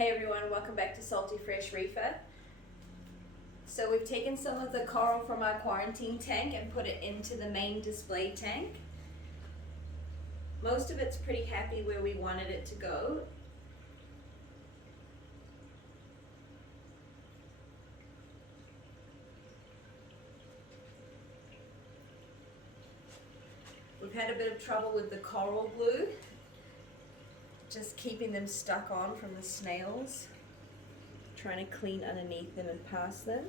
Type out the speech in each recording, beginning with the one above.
Hey everyone, welcome back to Salty Fresh Reefer. So we've taken some of the coral from our quarantine tank and put it into the main display tank. Most of it's pretty happy where we wanted it to go. We've had a bit of trouble with the coral glue, just keeping them stuck on from the snails, trying to clean underneath them and past them.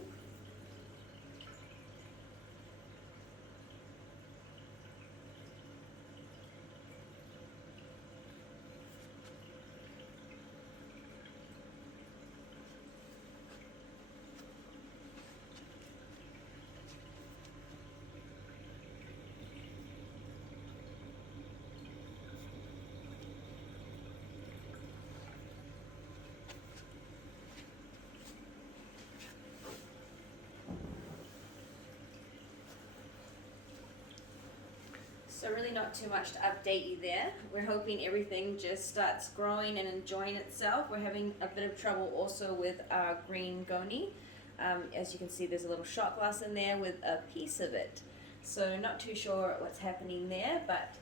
So really not too much to update you there. We're hoping everything just starts growing and enjoying itself. We're having a bit of trouble also with our green goni. As you can see, there's a little shot glass in there with a piece of it. So not too sure what's happening there, but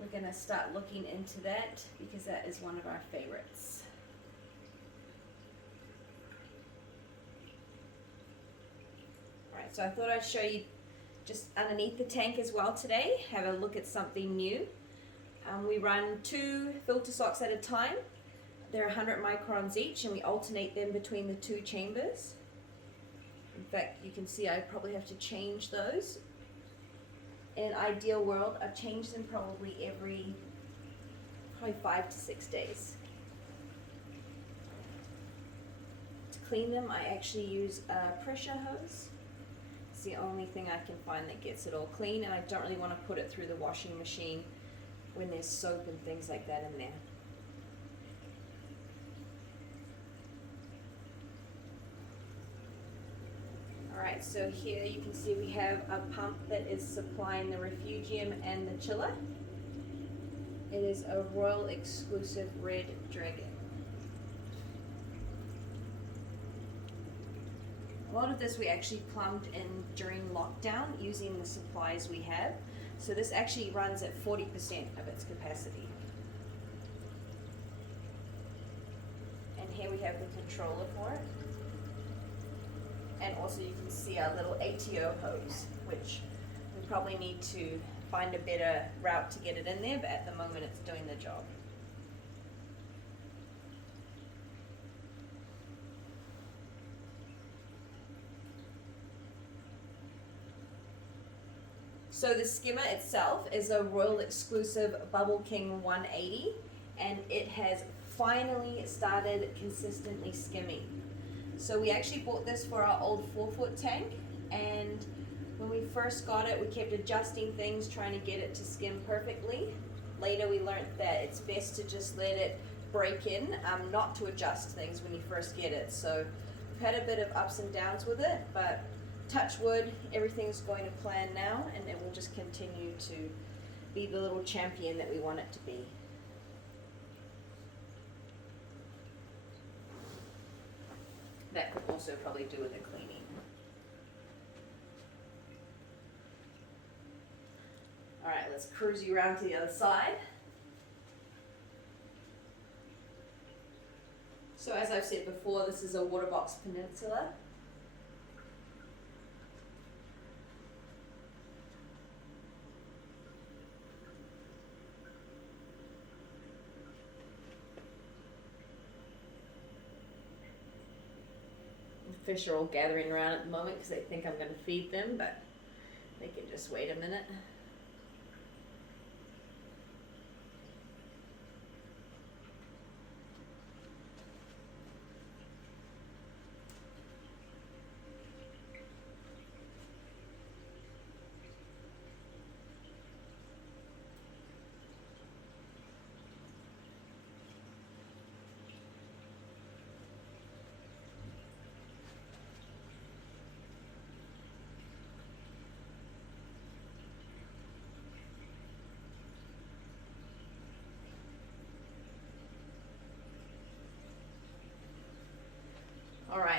we're gonna start looking into that because that is one of our favorites. All right, so I thought I'd show you just underneath the tank as well today, have a look at something new. We run 2 filter socks at a time. They're 100 microns each and we alternate them between the 2 chambers. In fact, you can see I probably have to change those. In an ideal world, I've changed them probably every 5 to 6 days. To clean them, I actually use a pressure hose. It's the only thing I can find that gets it all clean, and I don't really want to put it through the washing machine when there's soap and things like that in there. Alright, so here you can see we have a pump that is supplying the Refugium and the chiller. It is a Royal exclusive red dragon. A lot of this we actually plumbed in during lockdown using the supplies we have. So this actually runs at 40% of its capacity. And here we have the controller for it. And also you can see our little ATO hose, which we probably need to find a better route to get it in there, but at the moment it's doing the job. So the skimmer itself is a Royal exclusive Bubble King 180, and it has finally started consistently skimming. So we actually bought this for our old 4-foot tank, and when we first got it, we kept adjusting things, trying to get it to skim perfectly. Later we learned that it's best to just let it break in, not to adjust things when you first get it. So we've had a bit of ups and downs with it, but touch wood, everything's going to plan now, and it will just continue to be the little champion that we want it to be. That could also probably do with the cleaning. All right, let's cruise you around to the other side. So as I've said before, this is a Waterbox Peninsula. Fish are all gathering around at the moment because they think I'm going to feed them, but they can just wait a minute.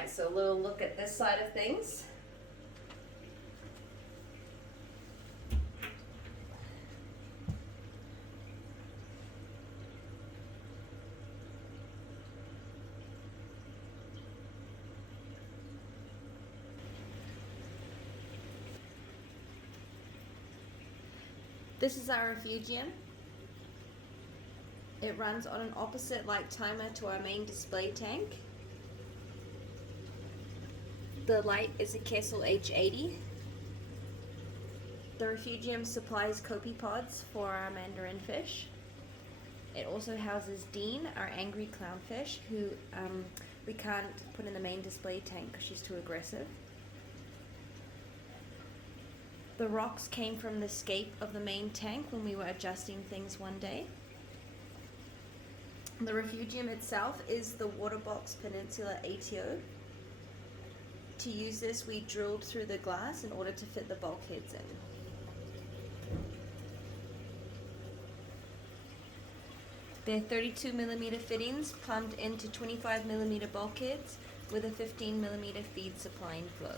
Alright, so a little look at this side of things. This is our Refugium. It runs on an opposite light timer to our main display tank. The light is a Kessel H80. The Refugium supplies copepods for our mandarin fish. It also houses Dean, our angry clownfish, who we can't put in the main display tank because she's too aggressive. The rocks came from the scape of the main tank when we were adjusting things one day. The Refugium itself is the Waterbox Peninsula ATO. To use this, we drilled through the glass in order to fit the bulkheads in. They're 32mm fittings plumbed into 25mm bulkheads with a 15mm feed supplying flow.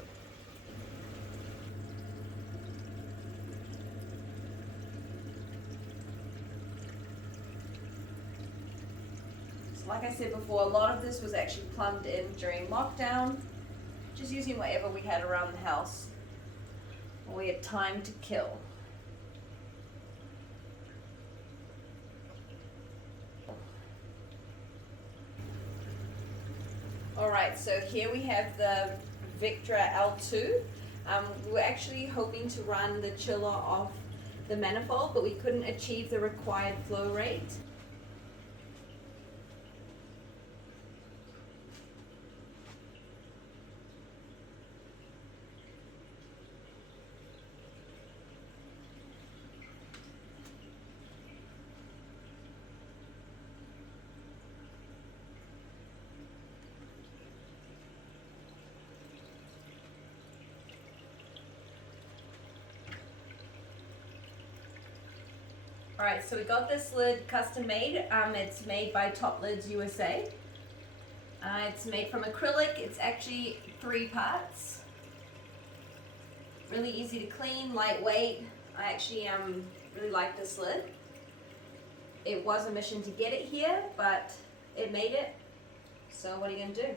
Like I said before, a lot of this was actually plumbed in during lockdown, just using whatever we had around the house when we had time to kill. Alright, so here we have the Victra L2. We were actually hoping to run the chiller off the manifold, but we couldn't achieve the required flow rate. Alright, so we got this lid custom made. It's made by Top Lids USA. It's made from acrylic. It's actually 3 parts. Really easy to clean, lightweight. I actually really like this lid. It was a mission to get it here, but it made it. So what are you going to do?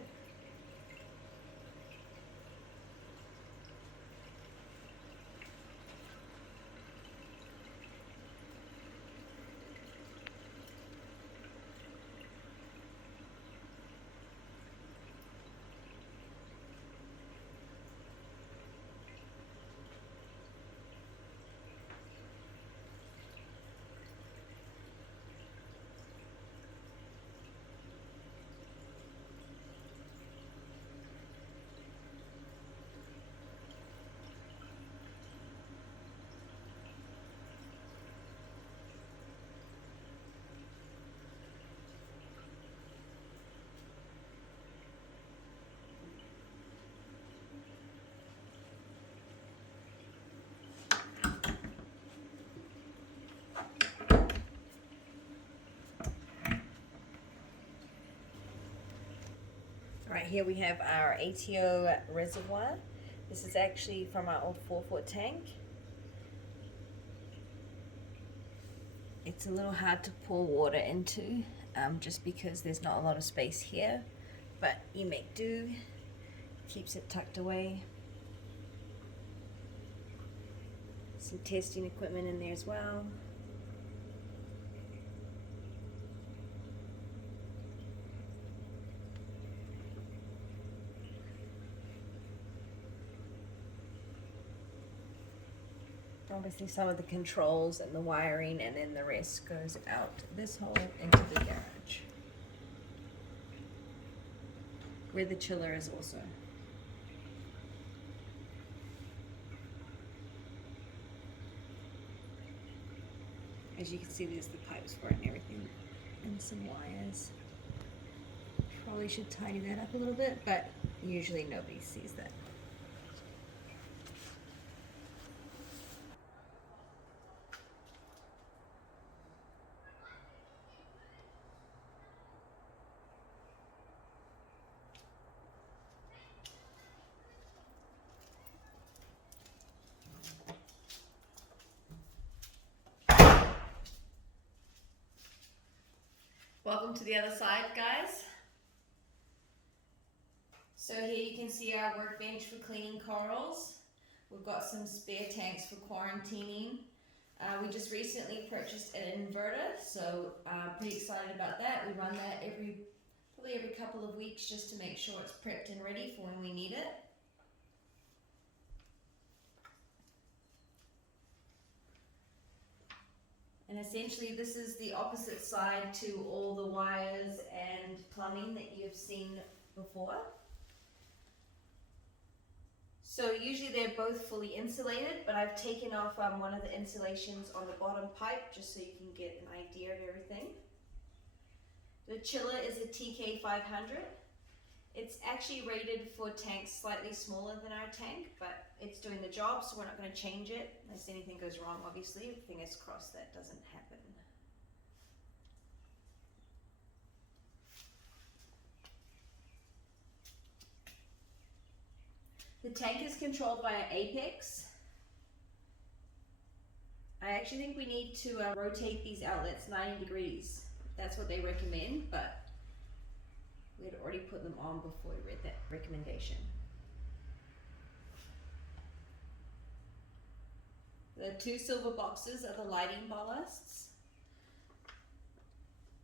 Right here we have our ATO reservoir. This is actually from our old 4-foot tank. It's a little hard to pour water into just because there's not a lot of space here, but you make do. Keeps it tucked away. Some testing equipment in there as well. Obviously some of the controls and the wiring, and then the rest goes out this hole into the garage, where the chiller is also. As you can see, there's the pipes for it and everything, and some wires. Probably should tidy that up a little bit, but usually nobody sees that. Welcome to the other side, guys. So here you can see our workbench for cleaning corals. We've got some spare tanks for quarantining. We just recently purchased an inverter, so pretty excited about that. We run that probably every couple of weeks just to make sure it's prepped and ready for when we need it. And essentially this is the opposite side to all the wires and plumbing that you've seen before. So usually they're both fully insulated, but I've taken off one of the insulations on the bottom pipe just so you can get an idea of everything. The chiller is a TK500. It's actually rated for tanks slightly smaller than our tank, but it's doing the job, so we're not going to change it unless anything goes wrong, obviously. Fingers crossed that doesn't happen. The tank is controlled by an apex. I actually think we need to rotate these outlets 90 degrees. That's what they recommend, but we had already put them on before we read that recommendation. The two silver boxes are the lighting ballasts.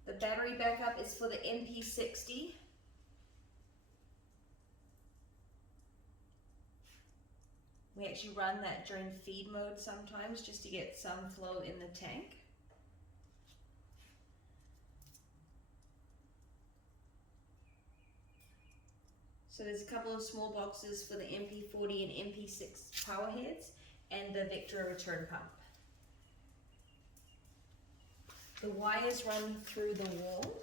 The battery backup is for the MP60. We actually run that during feed mode sometimes just to get some flow in the tank. So there's a couple of small boxes for the MP40 and MP6 power heads and the Vector return pump. The wires run through the wall.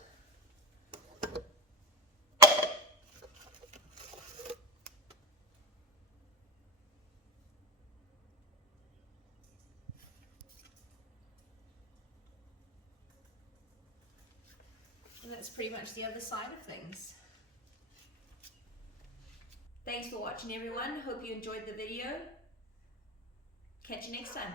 And that's pretty much the other side of things. Thanks for watching, everyone. Hope you enjoyed the video. Catch you next time.